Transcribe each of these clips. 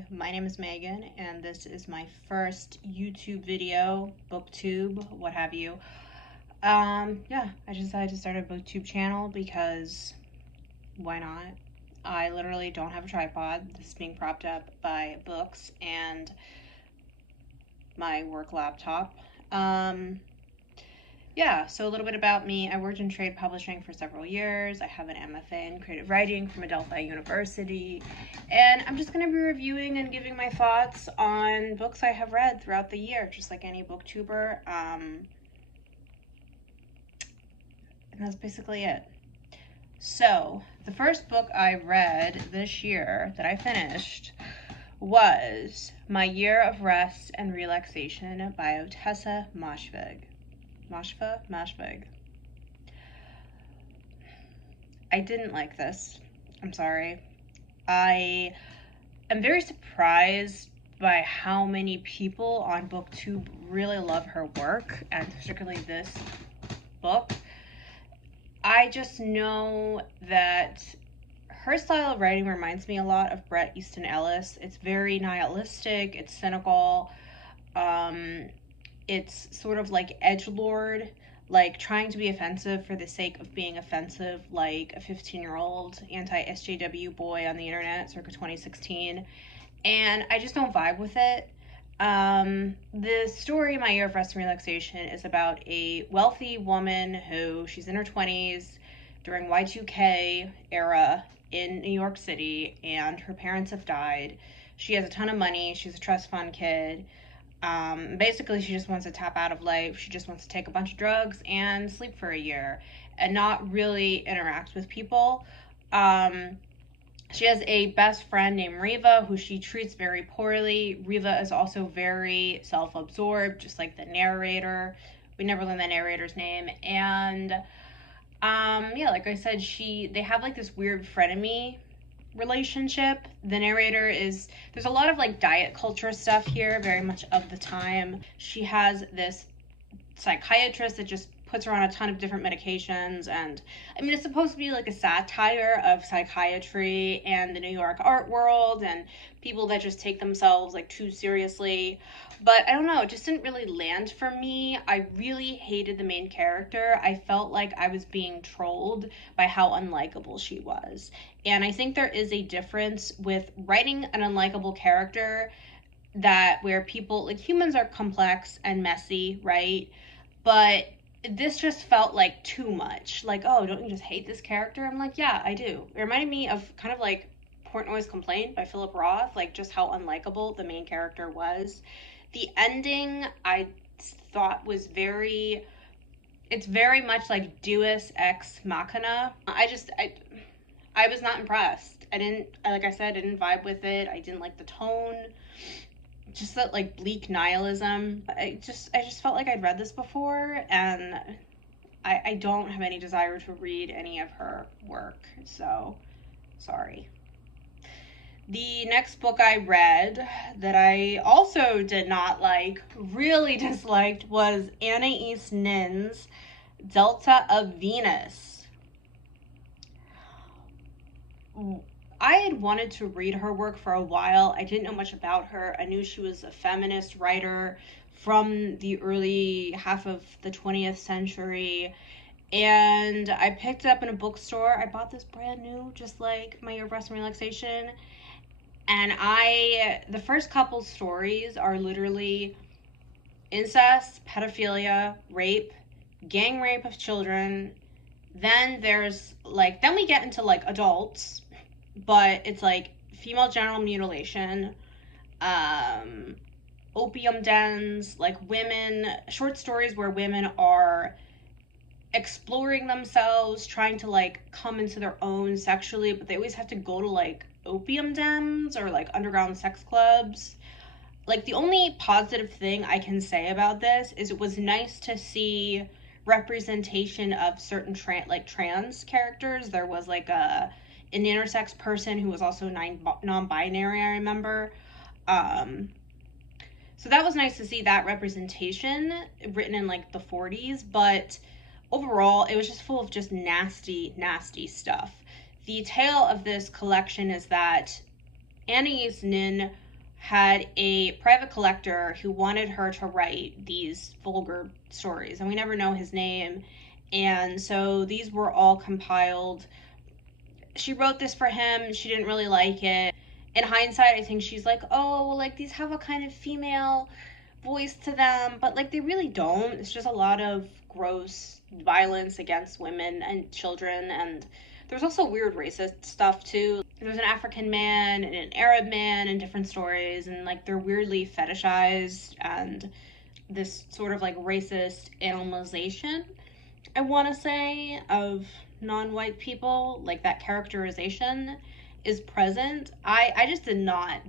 Hi, my name is Megan, and this is my first YouTube video, BookTube, what have you. Yeah, I decided to start a BookTube channel because why not? I literally don't have a tripod. This is being propped up by books and my work laptop. Yeah, so a little bit about me. I worked in trade publishing for several years. I have an MFA in creative writing from Adelphi University. And I'm just going to be reviewing and giving my thoughts on books I have read throughout the year, just like any booktuber. And that's basically it. So, the first book I read this year that I finished was My Year of Rest and Relaxation by Ottessa Moshfegh. Moshfegh. I didn't like this. I'm sorry. I am very surprised by how many people on BookTube really love her work, and particularly this book. I just know that her style of writing reminds me a lot of Bret, Easton, Ellis. It's very nihilistic, it's cynical, it's sort of like edgelord, like trying to be offensive for the sake of being offensive, like a 15-year-old anti-SJW boy on the internet circa 2016. And I just don't vibe with it. The story, My Year of Rest and Relaxation, is about a wealthy woman who, she's in her 20s during Y2K era in New York City, and her parents have died. She has a ton of money. She's a trust fund kid. Basically, she just wants to tap out of life. She just wants to take a bunch of drugs and sleep for a year and not really interact with people. She has a best friend named Riva who she treats very poorly. Riva is also very self-absorbed, just like the narrator. We never learn the narrator's name. And yeah, like I said, they have like this weird frenemy relationship. The narrator there's a lot of like diet culture stuff here, very much of the time. She has this psychiatrist that just puts her on a ton of different medications, and I mean, it's supposed to be like a satire of psychiatry and the New York art world and people that just take themselves like too seriously. But I don't know, it just didn't really land for me. I really hated the main character. I felt like I was being trolled by how unlikable she was. And I think there is a difference with writing an unlikable character where people, like, humans are complex and messy, right? But this just felt like too much. Like, oh, don't you just hate this character? I'm like, yeah, I do. It reminded me of kind of like Portnoy's Complaint by Philip Roth, like just how unlikable the main character was. The ending I thought was it's very much like Deus Ex Machina. I was not impressed. Like I said, I didn't vibe with it. I didn't like the tone. Just that like bleak nihilism. I just felt like I'd read this before, and I don't have any desire to read any of her work, so sorry. The next book I read that I also did not like, really disliked, was Anaïs Nin's Delta of Venus. I had wanted to read her work for a while. I didn't know much about her. I knew she was a feminist writer from the early half of the 20th century. And I picked it up in a bookstore. I bought this brand new, just like My Year of Rest and Relaxation. And the first couple stories are literally incest, pedophilia, rape, gang rape of children. Then then we get into like adults, but it's like female genital mutilation, opium dens, like short stories where women are exploring themselves, trying to like come into their own sexually, but they always have to go to like opium dens or like underground sex clubs. Like, the only positive thing I can say about this is it was nice to see representation of certain trans characters. There was like an intersex person who was also non-binary, I remember. So that was nice to see that representation written in like the 40s, but overall it was just full of just nasty, nasty stuff. The tale of this collection is that Anaïs Nin had a private collector who wanted her to write these vulgar stories, and we never know his name. And so these were all compiled. She wrote this for him. She didn't really like it. In hindsight, I think she's like, oh, well, like, these have a kind of female voice to them, but like they really don't. It's just a lot of gross violence against women and children, and there's also weird racist stuff too. There's an African man and an Arab man in different stories, and like they're weirdly fetishized, and this sort of like racist animalization, I want to say, of non-white people, like that characterization is present. I just did not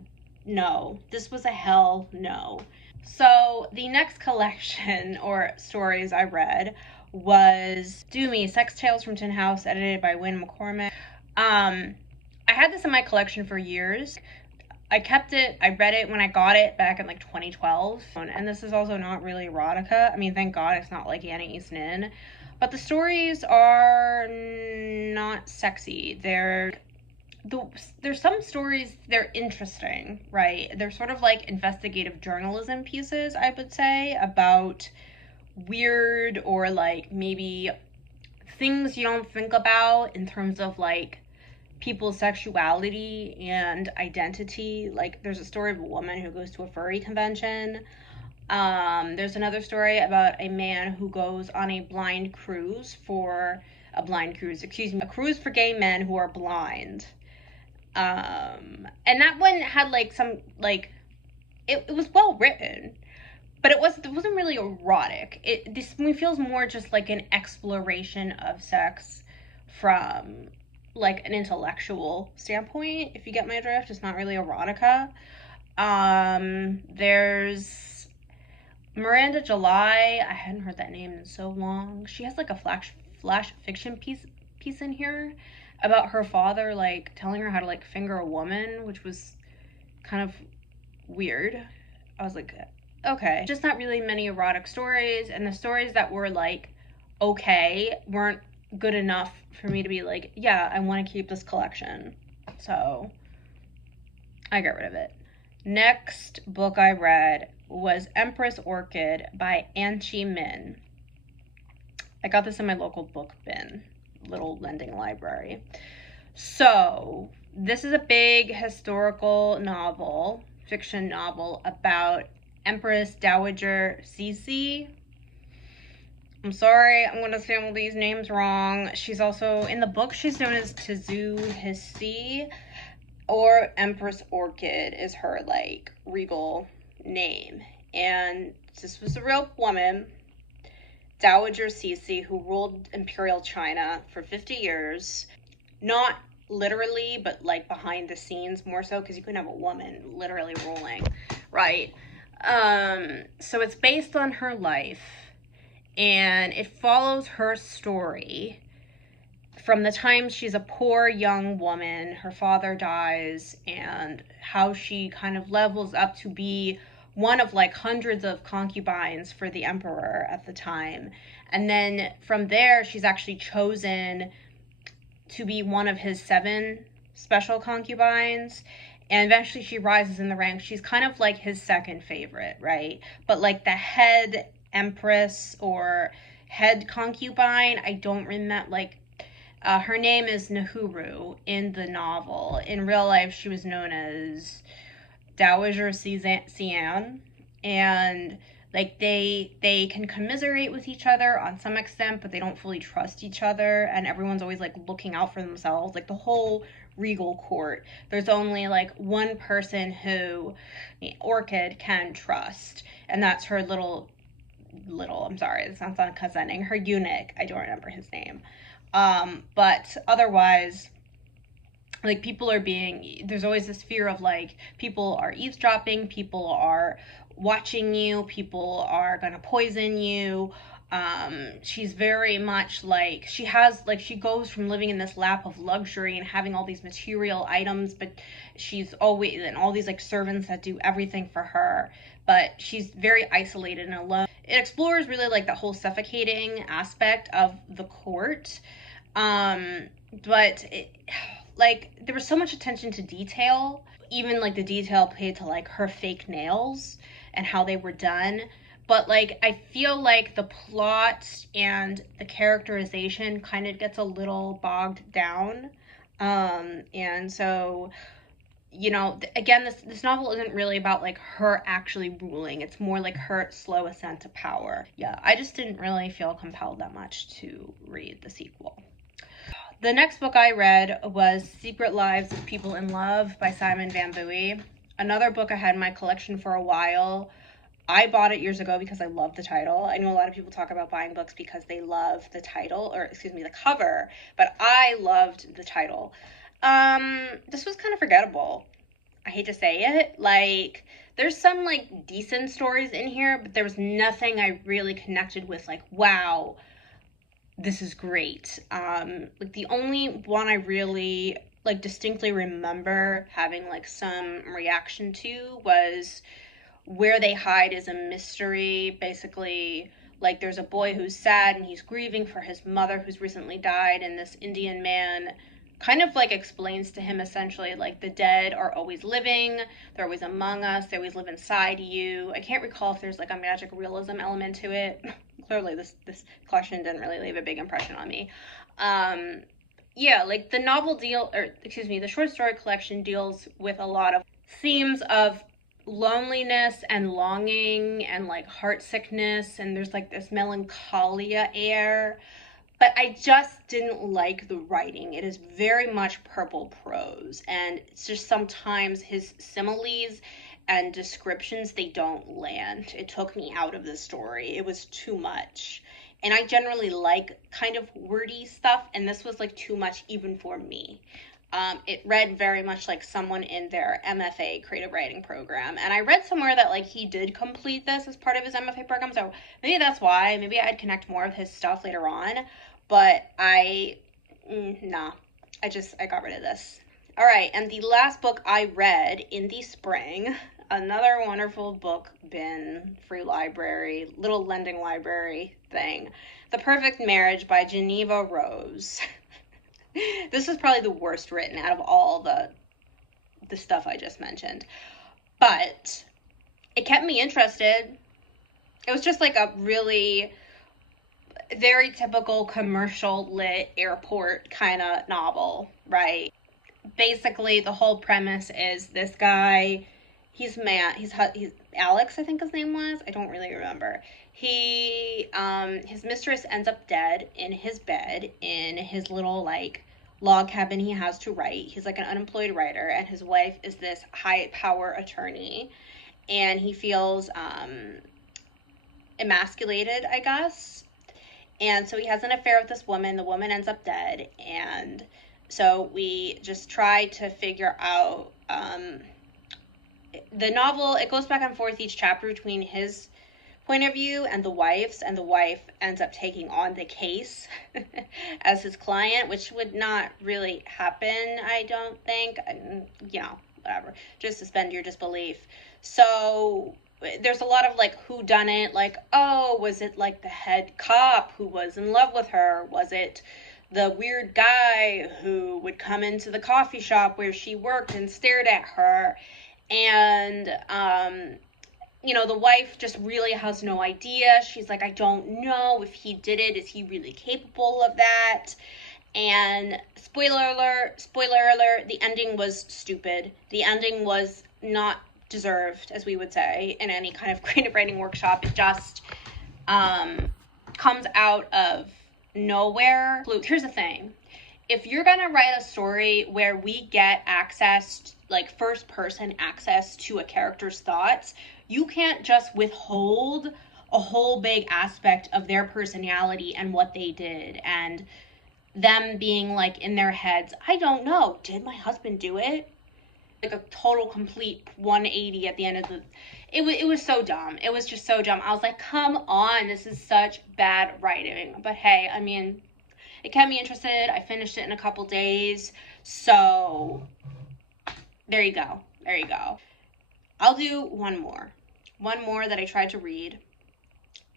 know. This was a hell no. So the next collection or stories I read was Do Me, Sex Tales from Tin House, edited by Win McCormack. I had this in my collection for years. I kept it. I read it when I got it back in like 2012. And this is also not really erotica. I mean, thank God it's not like Anaïs Nin. But the stories are not sexy. There's some stories, they're interesting, right? They're sort of like investigative journalism pieces, I would say, about weird or like maybe things you don't think about in terms of like people's sexuality and identity. Like there's a story of a woman who goes to a furry convention. There's another story about a man who goes on a cruise for gay men who are blind. And that one had like some, like, it was well written, but it wasn't really erotic. This one feels more just like an exploration of sex from like an intellectual standpoint, if you get my drift. It's not really erotica. There's Miranda July. I hadn't heard that name in so long. She has like a flash fiction piece in here about her father like telling her how to like finger a woman, which was kind of weird. I was like, okay. Just not really many erotic stories, and the stories that were like okay weren't good enough for me to be like, yeah, I want to keep this collection. So I got rid of it. Next book I read was Empress Orchid by Anchee Min. I got this in my local book bin, little lending library. So this is a big historical novel, fiction novel, about Empress Dowager Cece. I'm sorry, I'm gonna say all these names wrong. She's also, in the book, she's known as Tizu Hissi, or Empress Orchid is her like regal name. And this was a real woman, Dowager Cece, who ruled imperial China for 50 years. Not literally, but like behind the scenes more so, because you couldn't have a woman literally ruling, right? So it's based on her life, and it follows her story from the time she's a poor young woman, her father dies, and how she kind of levels up to be one of like hundreds of concubines for the emperor at the time. And then from there, she's actually chosen to be one of his 7 special concubines. And eventually she rises in the ranks. She's kind of like his second favorite, right? But like the head empress or head concubine, I don't remember, like, her name is Nahuru in the novel. In real life, she was known as Dowager Sian, and like they can commiserate with each other on some extent, but they don't fully trust each other, and everyone's always like looking out for themselves. Like the whole regal court, there's only like one person who Orchid can trust, and that's her little I'm sorry, this sounds uncousining, her eunuch. I don't remember his name. But otherwise, like, there's always this fear of like people are eavesdropping, people are watching you, people are gonna poison you. She's very much like, she goes from living in this lap of luxury and having all these material items, but she's always, and all these like servants that do everything for her, but she's very isolated and alone. It explores really like the whole suffocating aspect of the court. But like there was so much attention to detail. even like the detail paid to like her fake nails and how they were done. But like I feel like the plot and the characterization kind of gets a little bogged down. And so, you know, again, this novel isn't really about like her actually ruling. It's more like her slow ascent to power. Yeah, I just didn't really feel compelled that much to read the sequel. The next book I read was Secret Lives of People in Love by Simon Van Booy. Another book I had in my collection for a while. I bought it years ago because I love the title. I know a lot of people talk about buying books because they love the title, or excuse me, the cover, but I loved the title. This was kind of forgettable. I hate to say it. Like, there's some like decent stories in here, but there was nothing I really connected with, like, wow, this is great. Like the only one I really like distinctly remember having like some reaction to was Where They Hide is a Mystery. Basically, like there's a boy who's sad and he's grieving for his mother who's recently died, and this Indian man kind of like explains to him essentially like the dead are always living, they're always among us, they always live inside you. I can't recall if there's like a magic realism element to it. Clearly this collection didn't really leave a big impression on me. Yeah, like the short story collection deals with a lot of themes of loneliness and longing and like heart sickness, and there's like this melancholia air. But I just didn't like the writing. It is very much purple prose, and it's just sometimes his similes and descriptions, they don't land. It took me out of the story. It was too much. And I generally like kind of wordy stuff, and this was like too much even for me. It read very much like someone in their MFA creative writing program. And I read somewhere that like he did complete this as part of his MFA program, so maybe that's why. Maybe I'd connect more with his stuff later on. But I got rid of this. All right, and the last book I read in the spring, another wonderful book bin, free library, little lending library thing, The Perfect Marriage by Jeneva Rose. This was probably the worst written out of all the stuff I just mentioned. But it kept me interested. It was just like a really very typical commercial lit airport kind of novel, right? Basically, the whole premise is this guy, he's Alex, I think his name was. I don't really remember. His mistress ends up dead in his bed in his little like log cabin he has to write. He's like an unemployed writer, and his wife is this high power attorney, and he feels emasculated, I guess. And so he has an affair with this woman. The woman ends up dead. And so we just try to figure out the novel. It goes back and forth each chapter between his point of view and the wife's. And the wife ends up taking on the case as his client, which would not really happen, I don't think. You know, whatever. Just suspend your disbelief. So there's a lot of like whodunit, like, oh, was it like the head cop who was in love with her? Was it the weird guy who would come into the coffee shop where she worked and stared at her? And you know, the wife just really has no idea. She's like, I don't know if he did it. Is he really capable of that? And spoiler alert, the ending was stupid. The ending was not deserved, as we would say in any kind of creative writing workshop. It just comes out of nowhere. Here's the thing. If you're gonna write a story where we get access, like first person access to a character's thoughts, you can't just withhold a whole big aspect of their personality and what they did and them being like in their heads, I don't know, did my husband do it? Like a total complete 180 at the end of the it was so dumb. It was just so dumb. I was like, come on, this is such bad writing. But hey, I mean, it kept me interested. I finished it in a couple days. So there you go. I'll do one more that I tried to read.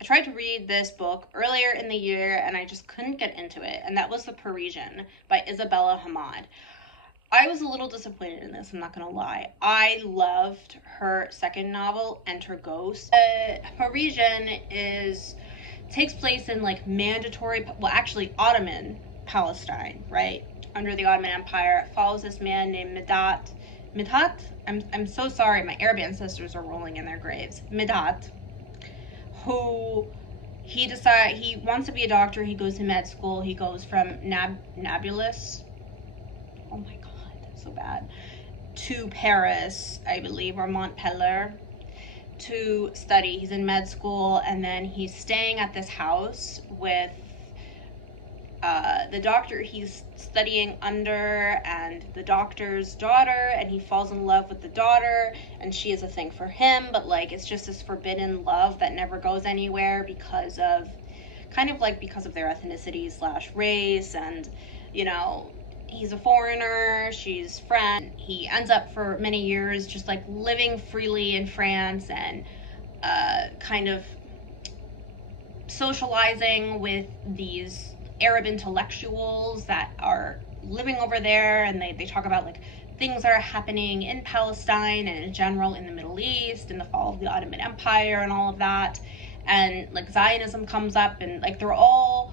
I tried to read this book earlier in the year and I just couldn't get into it, and that was The Parisian by Isabella Hammad. I was a little disappointed in this, I'm not gonna lie. I loved her second novel, Enter Ghost. Parisian takes place in like mandatory, well, actually Ottoman Palestine, right? Under the Ottoman Empire. It follows this man named Midhat. I'm so sorry, my Arab ancestors are rolling in their graves. Midhat, who he wants to be a doctor. He goes to med school. He goes from Nablus, oh my god, so bad, to Paris, I believe, or Montpellier, to study. He's in med school, and then he's staying at this house with the doctor he's studying under and the doctor's daughter, and he falls in love with the daughter, and she has a thing for him, but like it's just this forbidden love that never goes anywhere because of their ethnicity / race, and you know, he's a foreigner, she's French. He ends up for many years just like living freely in France and kind of socializing with these Arab intellectuals that are living over there, and they talk about like things that are happening in Palestine and in general in the Middle East and the fall of the Ottoman Empire and all of that, and like Zionism comes up, and like they're all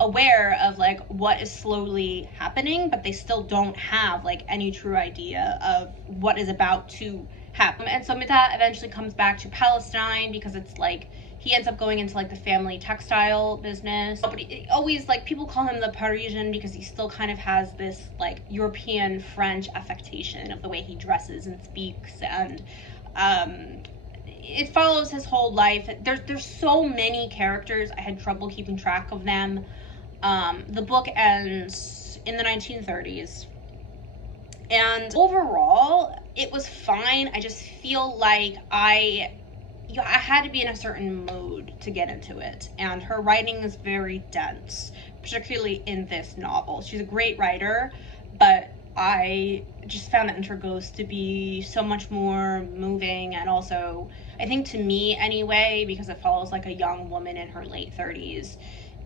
aware of like what is slowly happening, but they still don't have like any true idea of what is about to happen. And so Midhat eventually comes back to Palestine because it's like he ends up going into like the family textile business, but he always, like, people call him the Parisian because he still kind of has this like European French affectation of the way he dresses and speaks, and it follows his whole life. There's so many characters, I had trouble keeping track of them. The book ends in the 1930s, and overall it was fine. I just feel like I had to be in a certain mood to get into it, and her writing is very dense, particularly in this novel. She's a great writer, but I just found Enter Ghost to be so much more moving, and also, I think to me anyway, because it follows like a young woman in her late 30s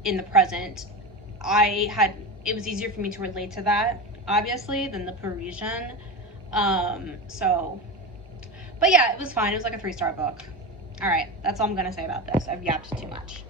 in the present, it was easier for me to relate to that, obviously, than the Parisian. But yeah, it was fine. It was like a 3-star book. All right, that's all I'm gonna say about this. I've yapped too much.